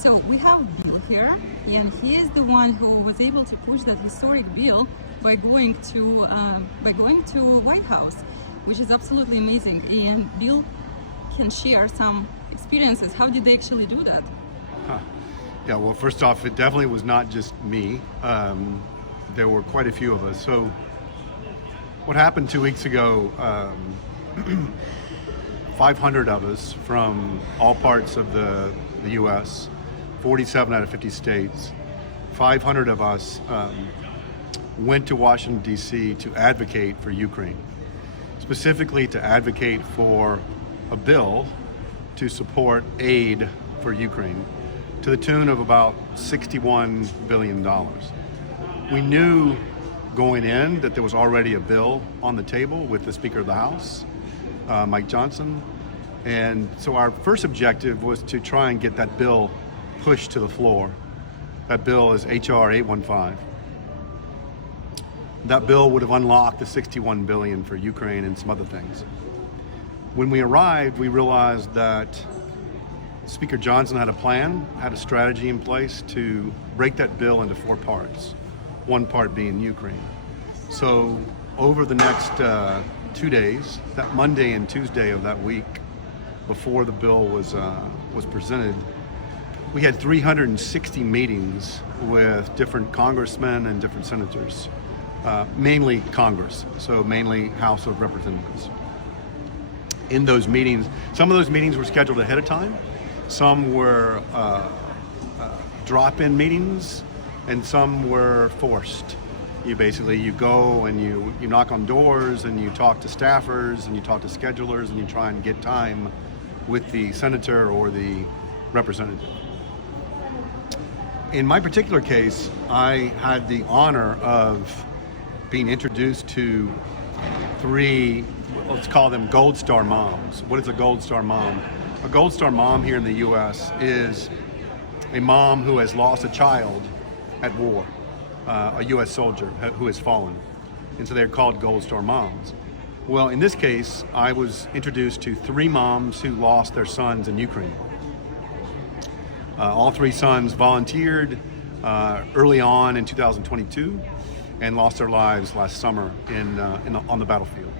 So we have Bill here, and he is the one who was able to push that historic bill by going to White House, which is absolutely amazing. And Bill can share some experiences. How did they actually do that? Yeah, well, first off, it definitely was not just me. There were quite a few of us. So what happened 2 weeks ago, 500 of us from all parts of the U.S., 47 out of 50 states, 500 of us went to Washington, D.C. to advocate for Ukraine, specifically to advocate for a bill to support aid for Ukraine to the tune of about $61 billion. We knew going in that there was already a bill on the table with the Speaker of the House, Майк Джонсон, and so our first objective was to try and get that bill pushed to the floor. That bill is H.R. 815. That bill would have unlocked the $61 billion for Ukraine and some other things. When we arrived, we realized that Speaker Johnson had a plan, had a strategy in place to break that bill into 4 parts, one part being Ukraine. So over the next 2 days, that Monday and Tuesday of that week, before the bill was presented, we had 360 meetings with different congressmen and different senators, mainly Congress, so mainly House of Representatives. In those meetings, some of those meetings were scheduled ahead of time, some were drop-in meetings, and some were forced. You go and you knock on doors and you talk to staffers and you talk to schedulers and you try and get time with the senator or the representative. In my particular case, I had the honor of being introduced to 3, let's call them Gold Star moms. What is a Gold Star mom? A Gold Star mom here in the U.S. is a mom who has lost a child at war, a U.S. soldier who has fallen. And so they're called Gold Star moms. Well, in this case, I was introduced to 3 moms who lost their sons in Ukraine. All 3 sons volunteered early on in 2022 and lost their lives last summer on the battlefield.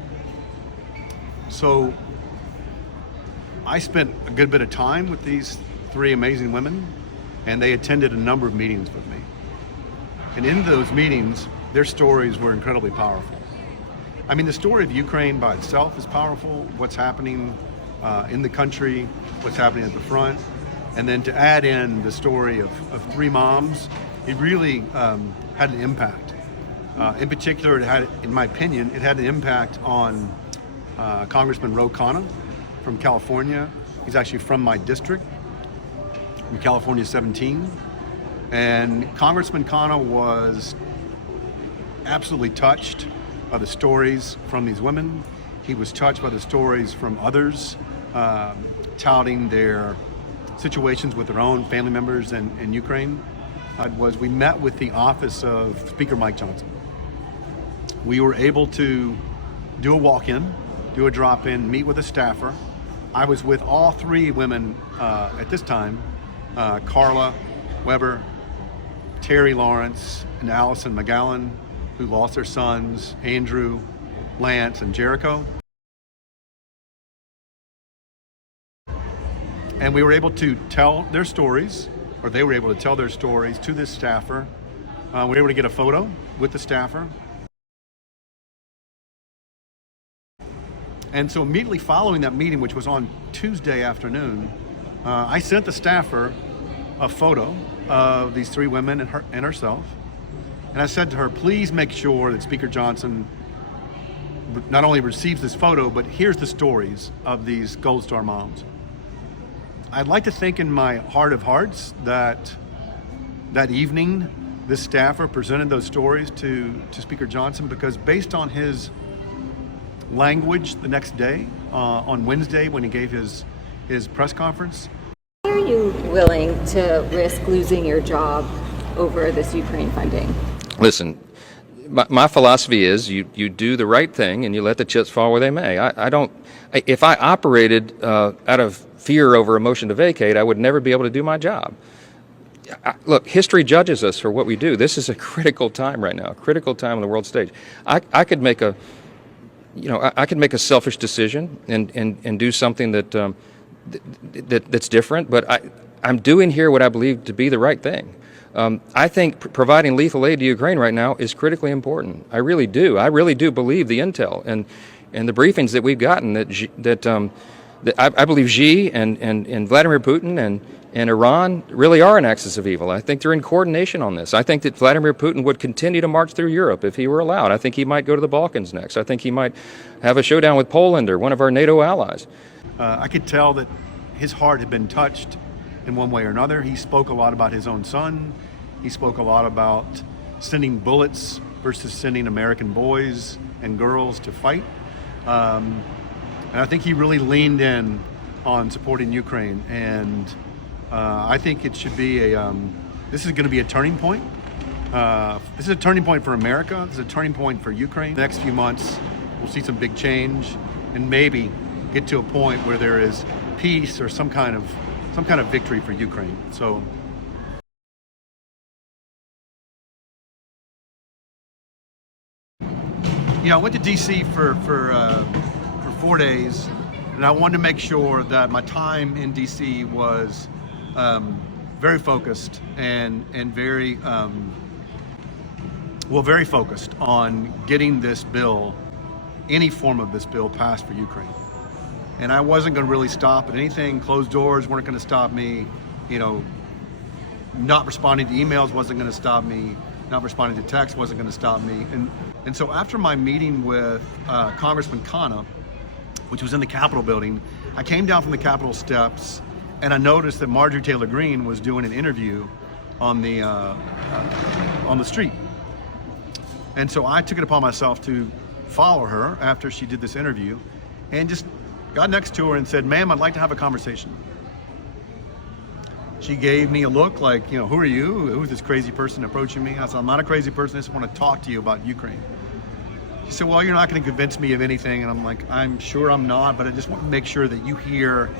So I spent a good bit of time with these 3 amazing women, and they attended a number of meetings with me. And in those meetings, their stories were incredibly powerful. I mean, the story of Ukraine by itself is powerful, what's happening in the country, what's happening at the front. And then to add in the story of 3 moms, it really had an impact. In particular, it had, in my opinion, it had an impact on Congressman Ro Khanna from California. He's actually from my district, from California 17. And Congressman Khanna was absolutely touched by the stories from these women. He was touched by the stories from others, touting their situations with their own family members in Ukraine. We met with the office of Speaker Майк Джонсон. We were able to do a walk-in, do a drop-in, meet with a staffer. I was with all 3 women at this time, Carla Weber, Terry Lawrence, and Allison McGowan, who lost their sons, Andrew, Lance, and Jericho. And we were able to tell their stories, or they were able to tell their stories to this staffer. We were able to get a photo with the staffer. And so immediately following that meeting, which was on Tuesday afternoon, I sent the staffer a photo of these 3 women and herself. And I said to her, please make sure that Speaker Johnson not only receives this photo, but hears the stories of these Gold Star moms. I'd like to think in my heart of hearts that that evening, this staffer presented those stories to Speaker Johnson, because based on his language the next day, on Wednesday when he gave his press conference. Why are you willing to risk losing your job over this Ukraine funding? Listen, my philosophy is you do the right thing and you let the chips fall where they may. If I operated out of fear over a motion to vacate, I would never be able to do my job. look, history judges us for what we do. This is a critical time right now, a critical time on the world stage. I could make a, I could make a selfish decision and do something that's different, but I'm doing here what I believe to be the right thing. I think providing lethal aid to Ukraine right now is critically important. I really do. I really do believe the intel and the briefings that we've gotten that I believe Xi and Vladimir Putin and Iran really are an axis of evil. I think they're in coordination on this. I think that Vladimir Putin would continue to march through Europe if he were allowed. I think he might go to the Balkans next. I think he might have a showdown with Poland or one of our NATO allies. I could tell that his heart had been touched in one way or another. He spoke a lot about his own son. He spoke a lot about sending bullets versus sending American boys and girls to fight. And I think he really leaned in on supporting Ukraine. And I think it should be this is going to be a turning point. This is a turning point for America. This is a turning point for Ukraine. The next few months, we'll see some big change and maybe get to a point where there is peace or some kind of victory for Ukraine. So. I went to DC for 4 days, and I wanted to make sure that my time in DC was very focused and very very focused on getting this bill, any form of this bill, passed for Ukraine. And I wasn't going to really stop at anything. Closed doors weren't going to stop me. Not responding to emails wasn't going to stop me. Not responding to text wasn't going to stop me. And so after my meeting with Congressman Khanna, which was in the Capitol building, I came down from the Capitol steps and I noticed that Marjorie Taylor Greene was doing an interview on the street. And so I took it upon myself to follow her after she did this interview and just got next to her and said, "Ma'am, I'd like to have a conversation." She gave me a look like, who are you? Who's this crazy person approaching me? I said, "I'm not a crazy person. I just want to talk to you about Ukraine." She said, "Well, you're not going to convince me of anything." And I'm like, "I'm sure I'm not, but I just want to make sure that you hear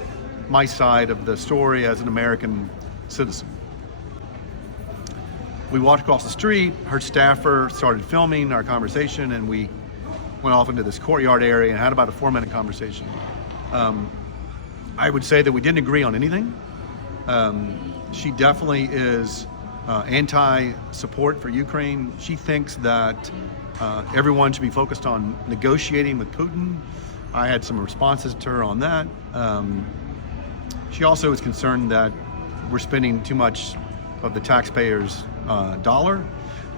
my side of the story as an American citizen." We walked across the street. Her staffer started filming our conversation, and we went off into this courtyard area and had about a 4-minute conversation. I would say that we didn't agree on anything. She definitely is anti-support for Ukraine. She thinks that everyone should be focused on negotiating with Putin. I had some responses to her on that. She also is concerned that we're spending too much of the taxpayers' dollar.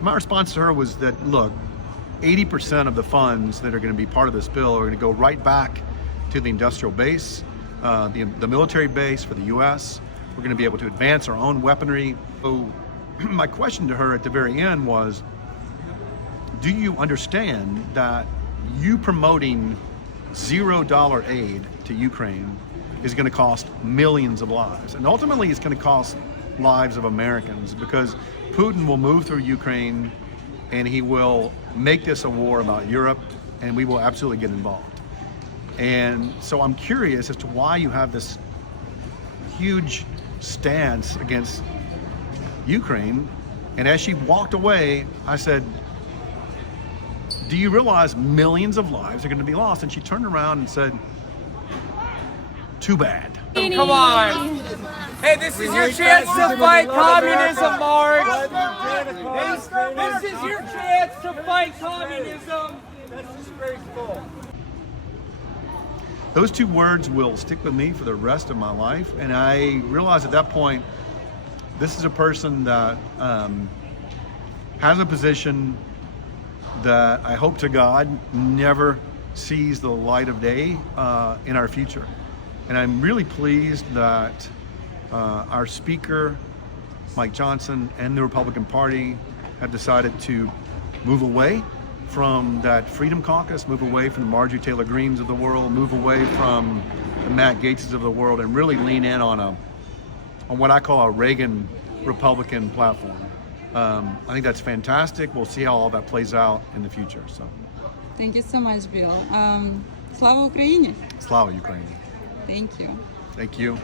My response to her was that, look, 80% of the funds that are going to be part of this bill are going to go right back to the industrial base, the military base for the U.S. We're going to be able to advance our own weaponry. So my question to her at the very end was, do you understand that you promoting $0 aid to Ukraine is going to cost millions of lives? And ultimately it's going to cost lives of Americans, because Putin will move through Ukraine and he will make this a war about Europe, and we will absolutely get involved. And so I'm curious as to why you have this huge stance against Ukraine. And as she walked away, I said, "Do you realize millions of lives are going to be lost?" And she turned around and said, "Too bad." Come on. Hey, this is your chance to fight communism, Mark. This is your chance to fight communism. That's disgraceful. Those two words will stick with me for the rest of my life. And I realized at that point, this is a person that has a position that I hope to God never sees the light of day in our future. And I'm really pleased that our speaker, Mike Johnson, and the Republican Party have decided to move away from that Freedom Caucus, move away from the Marjorie Taylor Greenes of the world, move away from the Matt Gaetzes of the world, and really lean in on what I call a Reagan Republican platform. I think that's fantastic. We'll see how all that plays out in the future. So, Thank you so much, Bill. Слава Україні! Slava Ukraine. Thank you. Thank you.